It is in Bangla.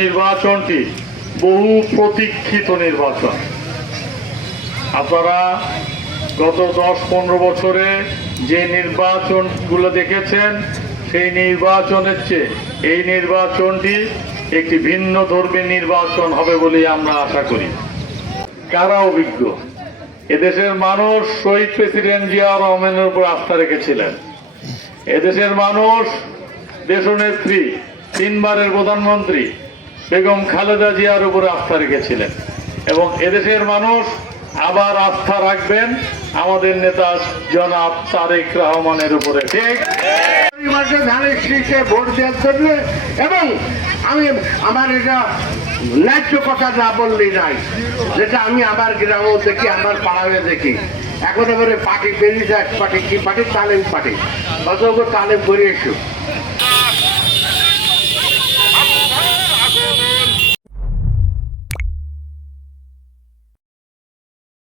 নির্বাচনটি বহু প্রতীক্ষিত নির্বাচন। আপনারা গত দশ পনেরো বছরে যে নির্বাচনগুলো দেখেছেন, সেই নির্বাচনের চেয়ে এই নির্বাচনটি একটি ভিন্ন ধর্মী নির্বাচন হবে বলে আমরা আশা করি। কারা অভিজ্ঞ? এদেশের মানুষ শহীদ প্রেসিডেন্ট জিয়া রহমানের উপর আস্থা রেখেছিলেন। এদেশের মানুষ দেশনেত্রী, তিনবারের প্রধানমন্ত্রী বেগম খালেদা জিয়ার উপরে আস্থা রেখেছিলেন। এবং এদেশের মানুষ আবার আস্থা রাখবেন আমাদের নেতা জনাব তারেক রহমানের উপরে। ঠিক? ভোট দেওয়ার জন্য এবং আমি আমার এটা ন্যায্য কথা না বললেই নাই, যেটা আমি আমার গ্রামেও দেখি, আমার পাড়ায় দেখি। এখন এবারে পার্টি বেরিয়েছে, এক পার্টি, কি পার্টি? তালেম পার্টি। অত তালেম করে এসো।